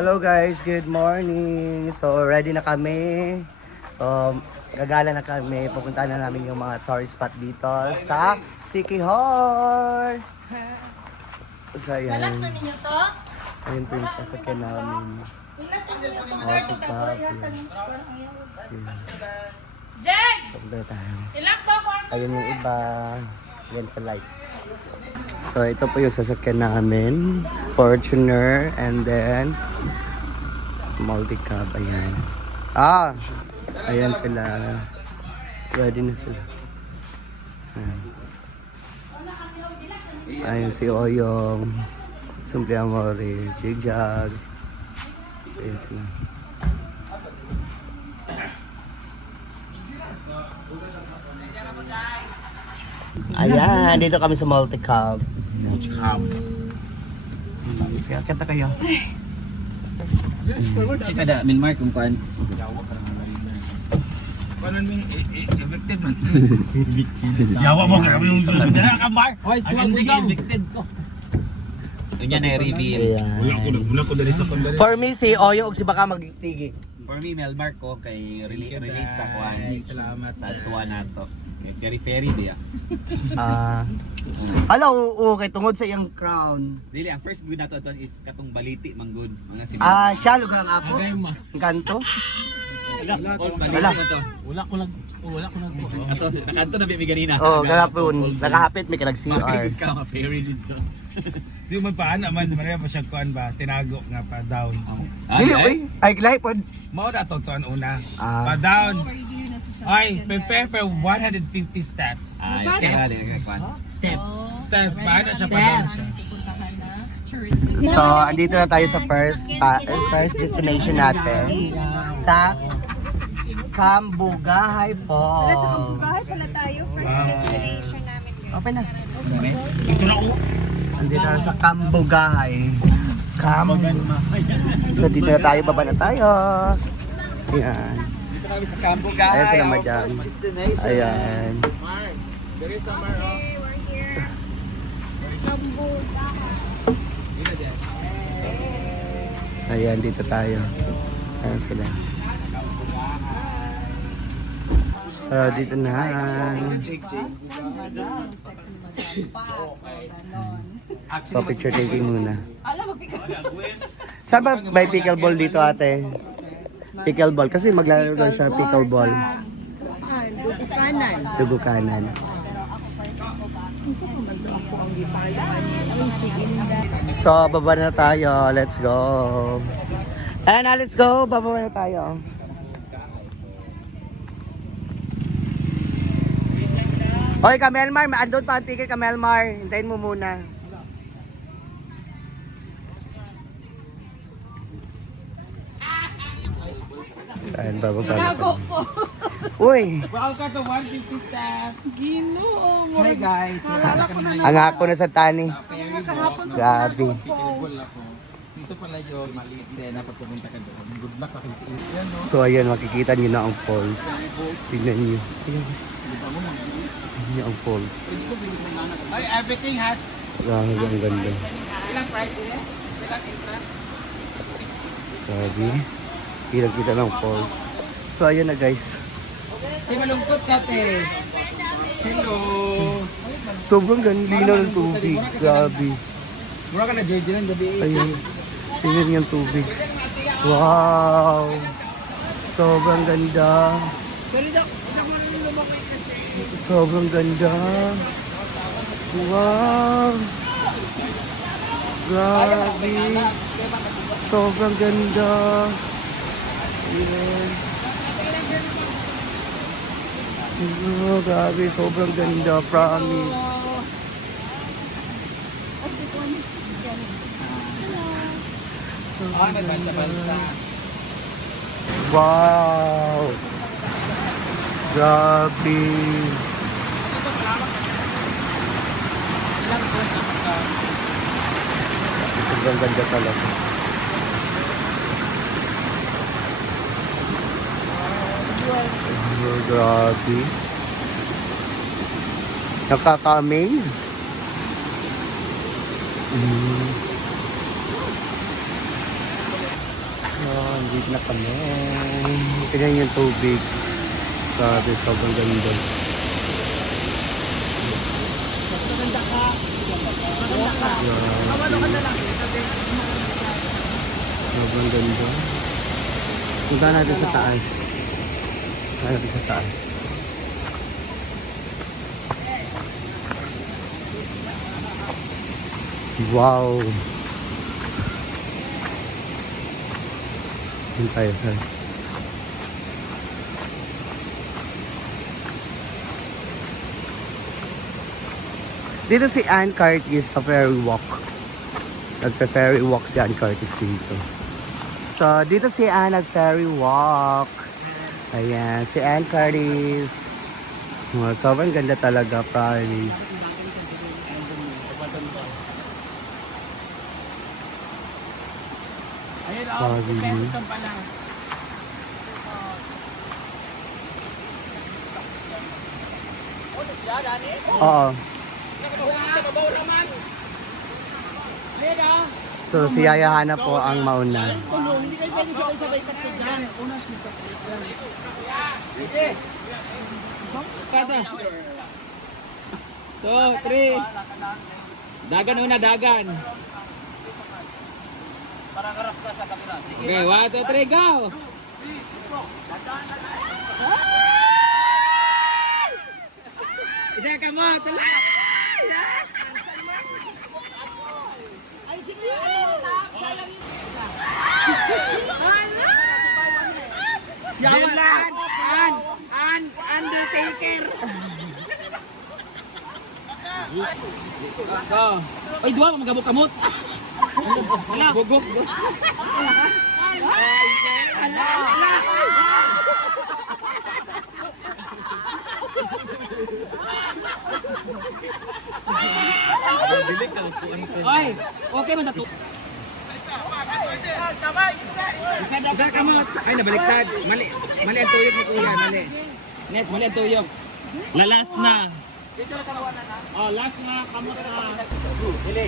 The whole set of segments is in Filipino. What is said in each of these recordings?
Hello guys, good morning. So ready na kami. So gagala na kami. Pupunta na namin yung mga tourist spot dito sa Siquijor. So Lalak na ayan. ninyo to? Ayun po yung sasakyan namin. Ilan na ninyo to? Multi-copy. Jeg! Sobrang tayo. Ilan ba kwarto? Ayun yung iba. Yan sa light. So ito po yung sasakyan namin. Fortuner and then multi-cab. Ayan. Ayan sila. Ready na sila. Ayan si Oyong. Simple Amore. Jigjag. Ayan sila. Ayan, dito kami sa multi-cab. Multi-cab. Sige, kita kayo. Cika da, Milmar kung paan. Paano mo evicted man? Yawa mo grabe yung dala ka bar. Hoy, swag mo evicted ko. Unya na reveal. Ayan. Wala ko dali sa kondari. For me, si Oyo, og si Baka magtigi. For me, Melmar ko kay relate sa kuan. Salamat. Sa tuwa nato. Kay Ferry dia. Ala, oo, kay tungod sa iyang crown. Dili ang first good nato aton is katong baliti manggod mga si. Siya, lugar ang ako. Kanto. Wala to. Wala ko lang. Ato, nakanto na bibi ganina. Oh, kahapon. Nakahapit, may kalag CR. Magsigid ka mga Ferry dito. Di mo paan naman Maria pa siya kuan ba tinago nga pa down. Dili, oy. Ay, glay po. Mao na to sa una. Ah. Pa down. Ay, prepare for 150 steps. Ay, kaya kuan. Steps, paano siya pa down siya? So, andito na tayo sa first destination natin. Sa Cambugahay Falls. Sa Cambugahay pala tayo, first destination namin guys. Open na. Ito na ko. Andito na sa Cambugahay. So, dito na tayo, baba na tayo. Ayan. Dito kami sa Cambugahay. Ayan sila, madam. Ayan. Okay, we're here. Cambugahay. Ayan, dito tayo. Ayan sila. Dito na. So, picture taking muna. Saan ba may pickleball dito, ate? Pickleball. Kasi maglalaro daw siya pickleball. Dubukanan. So, baba na tayo. Let's go. Ayan na, let's go. Baba na tayo. Oy, Kamelmar, andun pa ang ticket, Kamelmar. Hintayin mo muna. Ayan, bababa na tayo. Uy! Welcome to 150 steps. Ginoo mo. Hey guys, Ang ako na sa tani. Grabe. dito pala yung eksena pag pumunta ka doon. Good luck sa aking team. Yan no. So, ayan, makikita nyo na ang falls. Tignan nyo. Ayan. Tignan nyo ang falls. Ay, everything has Grabe, ang ganda. ilang price din eh? Ilang entrance? Grabe. Kita ng falls. So, ayan na guys. Di malungkot ka te. Hello. Sobrang linaw ng tubig. Grabe. Mura ka na jersey lang gabi. Ayun. Tingnan yung tubig. Wow! Sobrang ganda. Sobrang ganda. Wow! Grabe. Sobrang ganda. Ayan. Oh, grabe. Sobrang ganda. Promise. Ah, nagbansa-bansa. Wow! Grabe! Ilang course na ka? Sobrang ganda talaga. Oh, grabe. Nakaka-amaze. Dito na kami. Tingnan yung tubig. Grabe, sobrang ganda. Sobrang ganda. Punta natin sa taas. Punta natin sa taas. Wow! Yun tayo sir. Dito si Ann Curtis sa ferry walk. Nagpe-ferry walk si Ann Curtis dito. So, dito si Ann nag-ferry walk. Ayan, si Ann Curtis. Oh, sobrang ganda talaga, promise. Ayun Oh, really? Pesto pala. Oo. So, si Yaya Hana po ang mauna. Kata. 2, 3. Dagan una, dagan. Okay, 1, 2, 3, go! Isa ka mo, tuloy! Yaman! Undertaker! Go! Ay, dua, magabok kamot! Gugok! Oy, okay man tato. Isa kamot. Ay, nabaliktad. Mali ang tuyok ni Kuya, mali. Next, mali ang tuyok. Lalas na. Last na, kamot na. Dili.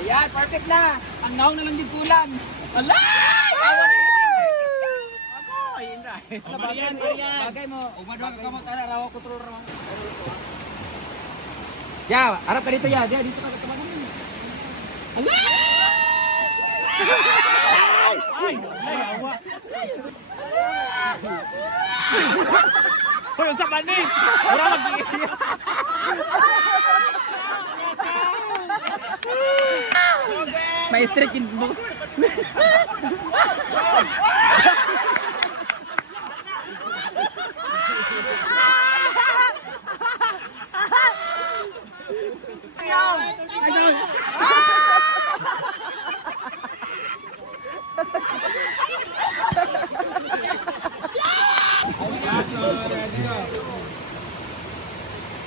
Ayan, perfect na. Ang naong na lang din kulang. Ala! Awa na yun. Bagay mo. Umadwa ka kamot, rawa ko turo rawa. Ya, harap ka dito ya. Dito ka tumagan mo. Ala! Ay, awa. Hoy, sa panig! Wala mag May streak in mo.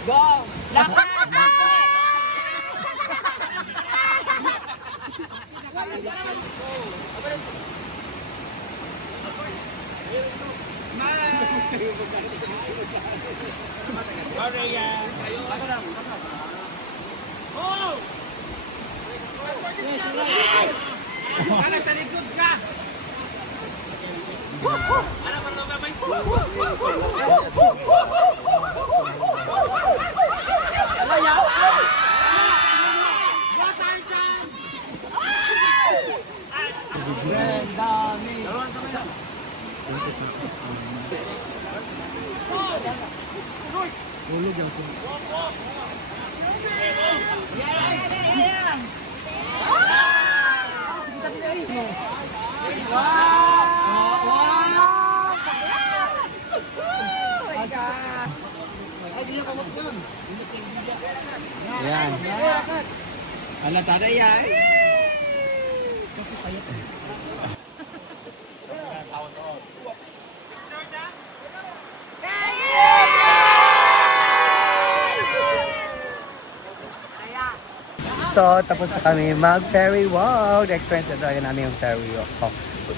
Go! Yan. Ala, tsada yan. So, tapos na kami mag-ferry walk. Na-experience na talaga namin yung ferry walk. So,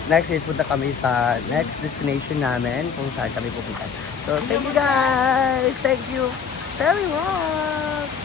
next is punta kami sa next destination namin kung saan kami pupunta. So, thank you guys! Thank you! Ferry walk!